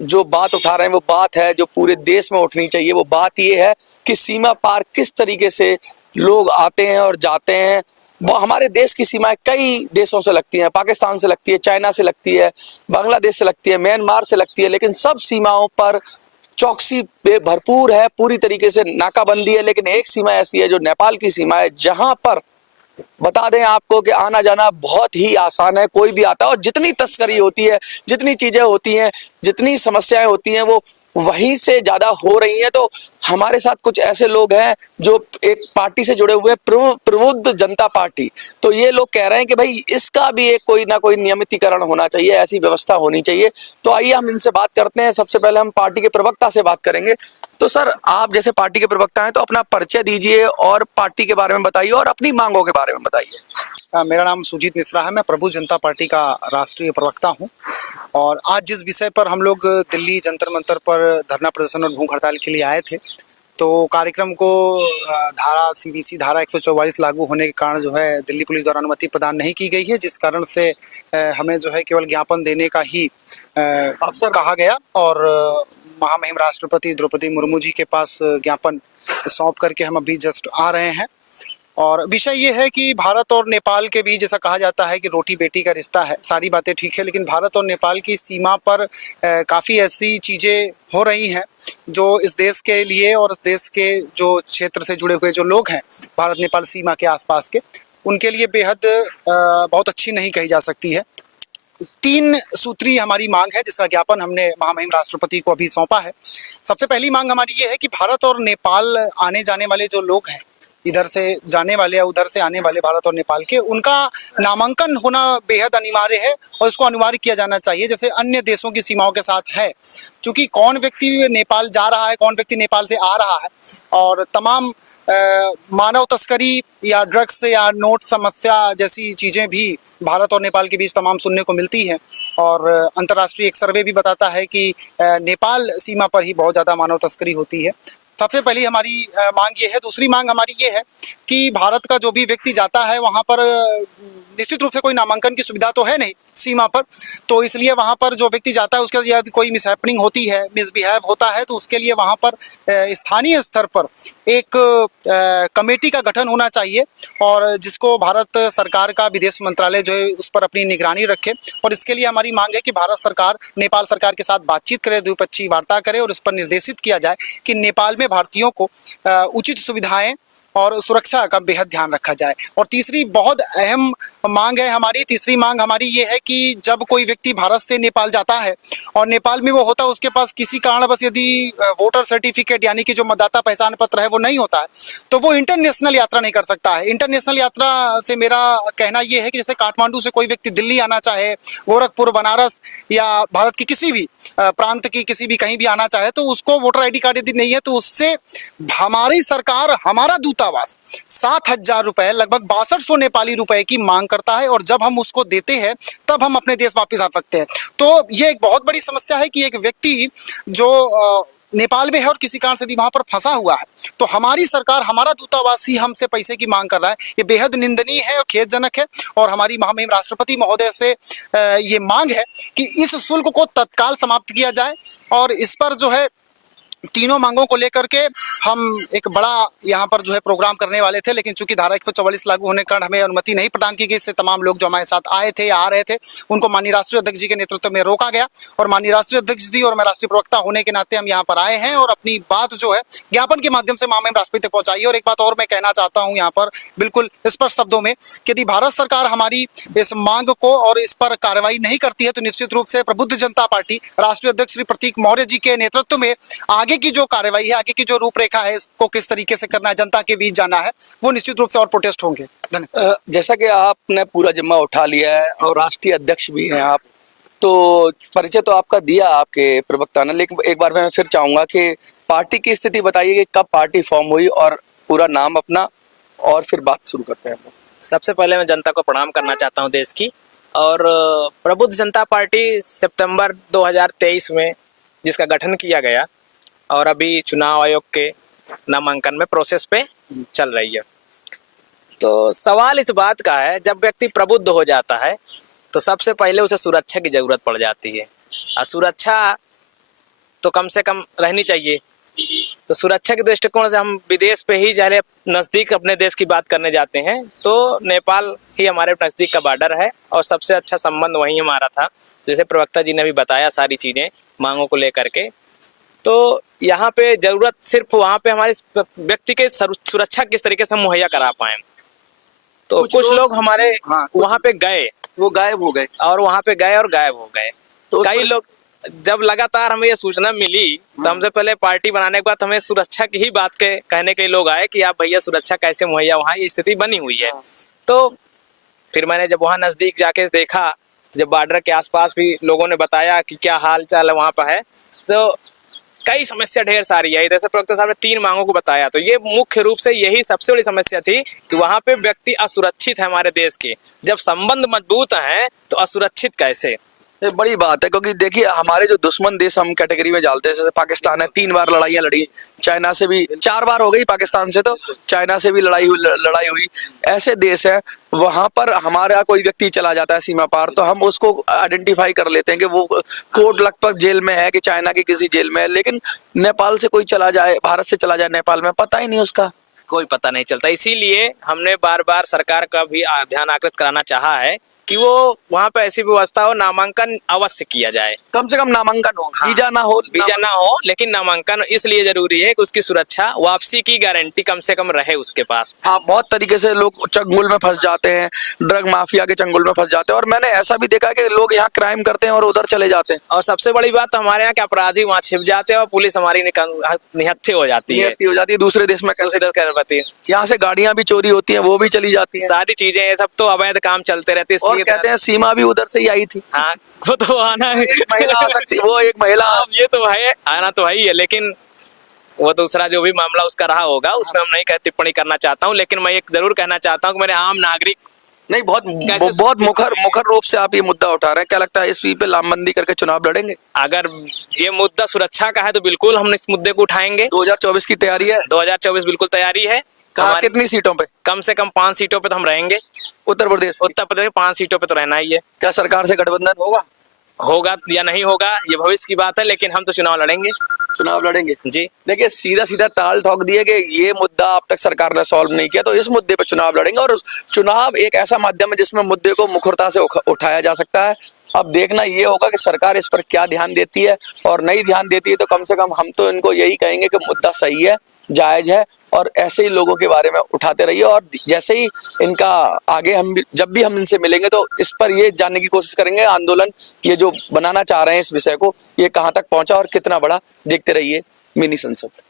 जो बात उठा रहे हैं वो बात है जो पूरे देश में उठनी चाहिए। वो बात ये है कि सीमा पार किस तरीके से लोग आते हैं और जाते हैं। वो हमारे देश की सीमाएं कई देशों से लगती हैं, पाकिस्तान से लगती है, चाइना से लगती है, बांग्लादेश से लगती है, म्यांमार से लगती है, लेकिन सब सीमाओं पर चौकसी भरपूर है, पूरी तरीके से नाकाबंदी है। लेकिन एक सीमा ऐसी है जो नेपाल की सीमा है, जहां पर बता दें आपको कि आना जाना बहुत ही आसान है, कोई भी आता है। और जितनी तस्करी होती है, जितनी चीजें होती हैं, जितनी समस्याएं होती हैं, वो वहीं से ज्यादा हो रही हैं। तो हमारे साथ कुछ ऐसे लोग हैं जो एक पार्टी से जुड़े हुए हैं, प्रबुद्ध जनता पार्टी। तो ये लोग कह रहे हैं कि भाई इसका भी एक कोई ना कोई नियमितीकरण होना चाहिए, ऐसी व्यवस्था होनी चाहिए। तो आइए हम इनसे बात करते हैं। सबसे पहले हम पार्टी के प्रवक्ता से बात करेंगे। तो सर, आप जैसे पार्टी के प्रवक्ता हैं तो अपना परिचय दीजिए और पार्टी के बारे में बताइए और अपनी मांगों के बारे में बताइए। मेरा नाम सुजीत मिश्रा है। मैं प्रबुद्ध जनता पार्टी का राष्ट्रीय प्रवक्ता हूं। और आज जिस विषय पर हम लोग दिल्ली जंतर मंतर पर धरना प्रदर्शन और भूख हड़ताल के लिए आए थे, तो कार्यक्रम को धारा सीबीसी धारा 144 लागू होने के कारण जो है दिल्ली पुलिस द्वारा अनुमति प्रदान नहीं की गई है, जिस कारण से हमें जो है केवल ज्ञापन देने का ही अवसर कहा गया। और महामहिम राष्ट्रपति द्रौपदी मुर्मू जी के पास ज्ञापन सौंप करके हम अभी जस्ट आ रहे हैं। और विषय ये है कि भारत और नेपाल के बीच, जैसा कहा जाता है कि रोटी बेटी का रिश्ता है, सारी बातें ठीक है, लेकिन भारत और नेपाल की सीमा पर काफ़ी ऐसी चीज़ें हो रही हैं जो इस देश के लिए और इस देश के जो क्षेत्र से जुड़े हुए जो लोग हैं भारत नेपाल सीमा के आसपास के, उनके लिए बेहद बहुत अच्छी नहीं कही जा सकती है। 3 सूत्री हमारी मांग है, जिसका ज्ञापन हमने महामहिम राष्ट्रपति को अभी सौंपा है। सबसे पहली मांग हमारी ये है कि भारत और नेपाल आने जाने वाले जो लोग हैं, इधर से जाने वाले या उधर से आने वाले भारत और नेपाल के, उनका नामांकन होना बेहद अनिवार्य है और इसको अनिवार्य किया जाना चाहिए, जैसे अन्य देशों की सीमाओं के साथ है। क्योंकि कौन व्यक्ति नेपाल जा रहा है, कौन व्यक्ति नेपाल से आ रहा है, और तमाम मानव तस्करी या ड्रग्स या नोट समस्या जैसी चीज़ें भी भारत और नेपाल के बीच तमाम सुनने को मिलती हैं। और अंतर्राष्ट्रीय एक सर्वे भी बताता है कि नेपाल सीमा पर ही बहुत ज़्यादा मानव तस्करी होती है। सबसे पहली हमारी मांग ये है। दूसरी मांग हमारी ये है कि भारत का जो भी व्यक्ति जाता है वहाँ पर निश्चित रूप से कोई नामांकन की सुविधा तो है नहीं सीमा पर, तो इसलिए वहाँ पर जो व्यक्ति जाता है उसके यदि कोई मिसहैपनिंग होती है, मिसबिहेव होता है, तो उसके लिए वहाँ पर स्थानीय स्तर पर एक कमेटी का गठन होना चाहिए, और जिसको भारत सरकार का विदेश मंत्रालय जो है उस पर अपनी निगरानी रखे। और इसके लिए हमारी मांग है कि भारत सरकार नेपाल सरकार के साथ बातचीत करे, द्विपक्षीय वार्ता करे, और इस पर निर्देशित किया जाए कि नेपाल में भारतीयों को उचित सुविधाएं और सुरक्षा का बेहद ध्यान रखा जाए। और तीसरी बहुत अहम मांग है हमारी, तीसरी मांग हमारी ये है कि जब कोई व्यक्ति भारत से नेपाल जाता है और नेपाल में वो होता है, उसके पास किसी कारणवश यदि वोटर सर्टिफिकेट यानी कि जो मतदाता पहचान पत्र है वो नहीं होता है, तो वो इंटरनेशनल यात्रा नहीं कर सकता है। इंटरनेशनल यात्रा से मेरा कहना ये है कि जैसे काठमांडू से कोई व्यक्ति दिल्ली आना चाहे, गोरखपुर, बनारस या भारत के किसी भी प्रांत की किसी भी कहीं भी आना चाहे, तो उसको वोटर ID कार्ड यदि नहीं है तो उससे हमारी सरकार, हमारा दूतावास 7,000 रुपए, लगभग 6200 नेपाली रुपए की मांग करता है, और जब हम उसको देते हैं तब हम अपने देश वापस आ सकते हैं। तो ये एक बहुत बड़ी समस्या है कि एक व्यक्ति जो नेपाल में है और किसी कारण से यदि वहां पर फंसा हुआ है, तो हमारी सरकार, हमारा दूतावास ही हमसे पैसे की मांग कर रहा है। ये बेहद निंदनीय है और खेदजनक है। और हमारी महामहिम राष्ट्रपति महोदय से ये मांग है कि इस शुल्क को तत्काल समाप्त किया जाए। और इस पर जो है तीनों मांगों को लेकर के हम एक बड़ा यहाँ पर जो है प्रोग्राम करने वाले थे, लेकिन चूंकि धारा 144 लागू होने के कारण हमें अनुमति नहीं प्रदान की गई। इससे तमाम लोग जो हमारे साथ आए थे या आ रहे थे उनको माननीय राष्ट्रीय अध्यक्ष जी के नेतृत्व में रोका गया, और माननीय राष्ट्रीय अध्यक्ष जी और मैं राष्ट्रीय प्रवक्ता होने के नाते हम यहाँ पर आए हैं और अपनी बात जो है ज्ञापन के माध्यम से महामहिम राष्ट्रपति तक पहुंचाई है। और एक बात और मैं कहना चाहता हूँ यहाँ पर बिल्कुल स्पष्ट शब्दों में कि यदि भारत सरकार हमारी इस मांग को और इस पर कार्रवाई नहीं करती है, तो निश्चित रूप से प्रबुद्ध जनता पार्टी राष्ट्रीय अध्यक्ष श्री प्रतीक मौर्य जी के नेतृत्व में आगे की जो कार्रवाई है, आगे की जो रूपरेखा है, इसको किस तरीके से करना है, जनता के बीच जाना है, वो निश्चित रूप से और प्रोटेस्ट होंगे। धन्यवाद। जैसा कि आपने पूरा जिम्मा उठा लिया है और राष्ट्रीय अध्यक्ष भी हैं आप, तो परिचय तो आपका दिया आपके प्रवक्ता ने, लेकिन एक बार मैं फिर चाहूंगा कि पार्टी की स्थिति बताइए कि कब पार्टी फॉर्म हुई और पूरा नाम अपना, और फिर बात शुरू करते हैं। सबसे पहले मैं जनता को प्रणाम करना चाहता हूं देश की। और प्रबुद्ध जनता पार्टी सितंबर 2023 में जिसका गठन किया गया, और अभी चुनाव आयोग के नामांकन में प्रोसेस पे चल रही है। तो सवाल इस बात का है, जब व्यक्ति प्रबुद्ध हो जाता है तो सबसे पहले उसे सुरक्षा की जरूरत पड़ जाती है। और सुरक्षा तो कम से कम रहनी चाहिए। तो सुरक्षा के दृष्टिकोण से हम विदेश पे ही जाने नज़दीक अपने देश की बात करने जाते हैं तो नेपाल ही हमारे नज़दीक का बॉर्डर है और सबसे अच्छा संबंध वहीं हमारा था। जैसे प्रवक्ता जी ने भी बताया सारी चीज़ें मांगों को लेकर के, तो यहाँ पे ज़रूरत सिर्फ वहाँ पे हमारे व्यक्ति के सुरक्षा किस तरीके से हम मुहैया करा पाएँ। तो कुछ लोग हमारे वहाँ पे गए, वो गायब हो गए और वहाँ पे गए और गायब हो गए। तो कई लोग, जब लगातार हमें ये सूचना मिली तो हमसे पहले पार्टी बनाने के बाद हमें सुरक्षा की ही बात के कहने के लोग आए कि आप भैया सुरक्षा कैसे मुहैया, वहाँ ये स्थिति बनी हुई है। तो फिर मैंने जब वहाँ नज़दीक जाके देखा, जब बॉर्डर के आसपास भी लोगों ने बताया कि क्या हाल चाल है वहाँ पर है, तो कई समस्या ढेर सारी है। जैसे प्रवक्ता साहब ने 3 मांगों को बताया, तो ये मुख्य रूप से यही सबसे बड़ी समस्या थी कि वहाँ पे व्यक्ति असुरक्षित है हमारे देश के। जब संबंध मजबूत हैं तो असुरक्षित कैसे? ये बड़ी बात है, क्योंकि देखिए हमारे जो दुश्मन देश हम कैटेगरी में डालते हैं, जैसे पाकिस्तान है, 3 बार लड़ाइयाँ लड़ी, चाइना से भी 4 बार हो गई, पाकिस्तान से तो चाइना से भी लड़ाई हुई। ऐसे देश है, वहां पर हमारा कोई व्यक्ति चला जाता है सीमा पार तो हम उसको आइडेंटिफाई कर लेते हैं कि वो कोर्ट लगभग जेल में है कि चाइना की किसी जेल में है। लेकिन नेपाल से कोई चला जाए, भारत से चला जाए नेपाल में, पता ही नहीं उसका, कोई पता नहीं चलता। इसीलिए हमने बार बार सरकार का भी ध्यान आकृष्ट कराना चाहा है कि वो वहाँ पे ऐसी व्यवस्था हो, नामांकन अवश्य किया जाए। कम से कम नामांकन हो, वीजा ना हो, लेकिन नामांकन इसलिए जरूरी है कि उसकी सुरक्षा, वापसी की गारंटी कम से कम रहे उसके पास। हाँ, बहुत तरीके से लोग चंगुल में फंस जाते हैं, ड्रग माफिया के चंगुल में फंस जाते हैं, और मैंने ऐसा भी देखा कि लोग यहाँ क्राइम करते हैं और उधर चले जाते हैं। और सबसे बड़ी बात तो हमारे यहाँ के अपराधी वहाँ छिप जाते हैं और पुलिस हमारी निहत्थे हो जाती है, दूसरे देश में कंसिडर कर पाती है। यहाँ से गाड़ियां भी चोरी होती हैं, वो भी चली जाती हैं, सारी चीजें, ये सब तो अवैध काम चलते रहते हैं। और कहते हैं सीमा भी उधर से ही आई थी। हाँ, वो तो आना है, महिला आ सकती, वो एक महिला, ये तो है, आना तो है, लेकिन वो दूसरा जो भी मामला उसका रहा होगा उसमें हम नहीं टिप्पणी करना चाहता हूँ। लेकिन मैं एक जरूर कहना चाहता हूँ कि मेरे आम नागरिक नहीं, बहुत मुखर रूप से आप ये मुद्दा उठा रहे हैं। क्या लगता है इस पे लामबंदी करके चुनाव लड़ेंगे? अगर ये मुद्दा सुरक्षा का है तो बिल्कुल हम इस मुद्दे को उठाएंगे। 2024 की तैयारी है? 2024 बिल्कुल तैयारी है। कितनी सीटों पे? कम से कम 5 सीटों पे तो हम रहेंगे। उत्तर प्रदेश 5 सीटों पे तो रहना ही है। क्या सरकार से गठबंधन होगा या नहीं होगा ये भविष्य की बात है, लेकिन हम तो चुनाव लड़ेंगे जी। देखिए, सीधा ताल ठोक दिए कि ये मुद्दा अब तक सरकार ने सॉल्व नहीं किया, तो इस मुद्दे पे चुनाव लड़ेंगे। और चुनाव एक ऐसा माध्यम है जिसमें मुद्दे को मुखरता से उठाया जा सकता है। अब देखना ये होगा कि सरकार इस पर क्या ध्यान देती है, और नहीं ध्यान देती है तो कम से कम हम तो इनको यही कहेंगे कि मुद्दा सही है, जायज है, और ऐसे ही लोगों के बारे में उठाते रहिए। और जैसे ही इनका आगे जब भी हम इनसे मिलेंगे तो इस पर ये जानने की कोशिश करेंगे, आंदोलन ये जो बनाना चाह रहे हैं इस विषय को, ये कहाँ तक पहुंचा और कितना बड़ा। देखते रहिए मिनी संसद।